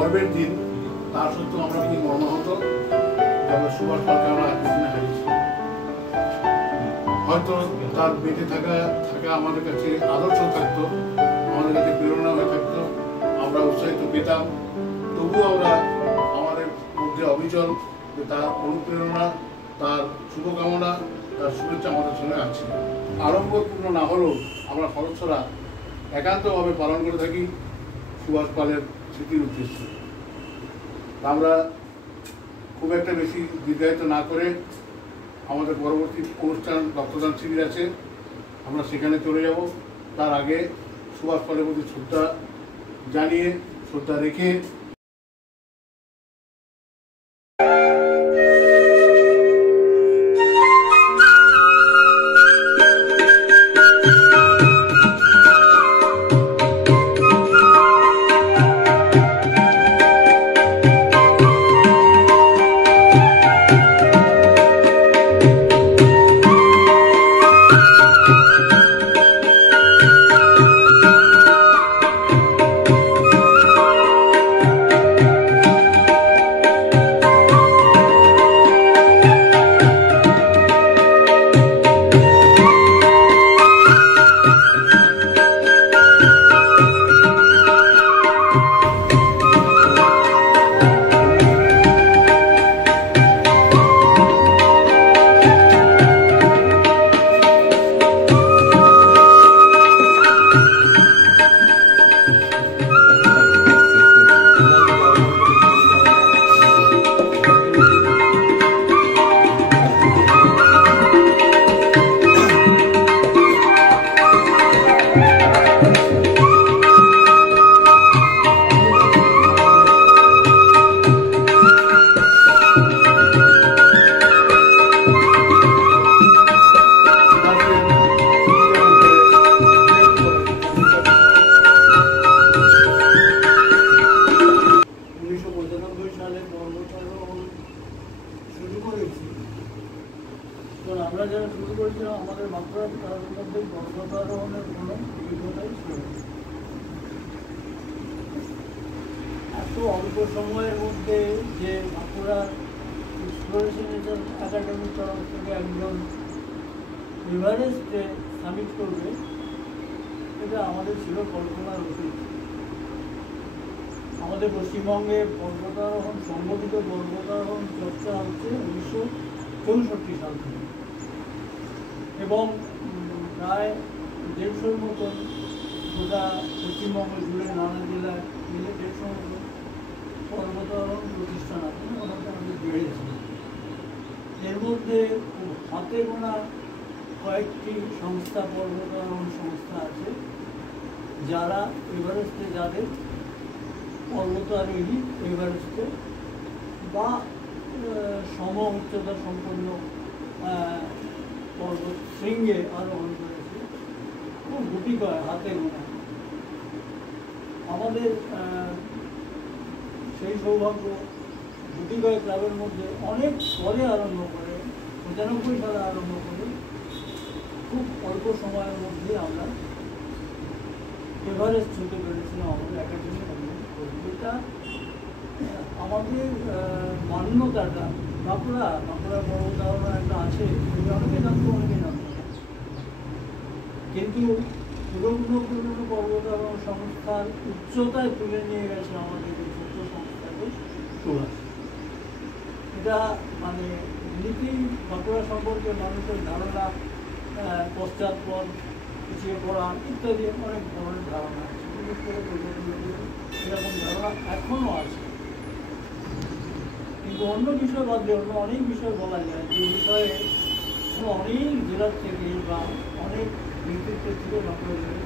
গর্বের দিন। তা সত্ত্বেও আমরা কি মর্মাহত আমরা সুভাষ পালকে আমরা এতদিনে হারিয়েছি। হয়তো তার বেঁচে থাকা আমাদের কাছে আদর্শ থাকতো, আমাদের কাছে প্রেরণা হয়ে থাকতো, আমরা উৎসাহিত পেতাম। তবুও আমরা আমাদের মধ্যে অবিচল যে তার অনুপ্রেরণা, তার শুভকামনা, তার শুভেচ্ছা আমাদের সঙ্গে আছে। আড়ম্বরপূর্ণ না হলেও আমরা সদস্যরা একান্তভাবে পালন করে থাকি সুভাষ পালের স্মৃতির উদ্দেশ্যে। আমরা খুব একটা বেশি দীর্ঘায়িত না করে আমাদের পরবর্তী অনুষ্ঠান রক্তদান শিবির আছে, আমরা সেখানে চলে যাব। তার আগে সুভাষ পালের প্রতি শ্রদ্ধা জানিয়ে, শ্রদ্ধা রেখে আমরা যারা শুরু করেছিলাম আমাদের মাত্র তার মধ্যে পর্বতারোহণের কোনো অভিজ্ঞতাই ছিল না। এত অল্প সময়ের মধ্যে যে বাঁকুড়া এক্সপ্লোরেশন একাডেমির তরফ থেকে একজন এভারেস্টে সামিট করবে, এটা আমাদের ছিল কল্পনার অতীত। আমাদের পশ্চিমবঙ্গে পর্বতারোহণ, সংগঠিত পর্বতারোহণ চর্চা হচ্ছে 1964 সাল থেকে, এবং প্রায় 150 মতন গোটা পশ্চিমবঙ্গ জুড়ে নানা জেলায় মিলে 150 মতন পর্বতারোহণ প্রতিষ্ঠান আছে, ওনাকে আমাদের বেড়েছে। এর মধ্যে হাতে গোনা কয়েকটি সংস্থা, পর্বতারোহণ সংস্থা আছে যারা এভারেস্টে যাদের পর্বতারোহী এভারেস্টে বা সম উচ্চতা সম্পন্ন পর্বত শৃঙ্গে আরোহণ করেছে, খুব গুটি কয় হাতে গোনা। আমাদের সেই সৌভাগ্য গুটি কয় ক্লাবের মধ্যে অনেক পরে আরম্ভ করে, 95 সালে আরম্ভ করে খুব অল্প সময়ের মধ্যে আমরা এভারেস্ট ছুটে পেরেছিলাম আমাদের একাডেমি। এটা আমাদের মান্যতাটা বাঁকুড়া পর্বতারোহণ একটা আছে, অনেকে জানতো অনেকে জানতো না, কিন্তু পুরনো পর্বতারোহণ সংস্থার উচ্চতায় তুলে নিয়ে গেছে আমাদের এই ছোট্ট সংস্থাকে সুভাষ। এটা মানে এমনিতেই বাঁকুড়া সম্পর্কে মানুষের ধারণা পশ্চাৎপদ, পিছিয়ে পড়া ইত্যাদি অনেক ধরনের ধারণা আছে, বিশেষ করে এরকম ধারণা এখনও আছে। কিন্তু অন্য বিষয় বাদ দিয়ে অন্য অনেক বিষয় বলা যায়, যে বিষয়ে অনেক জেলার থেকে বা অনেক নেতৃত্বের থেকে বাঁকুড়া জেলার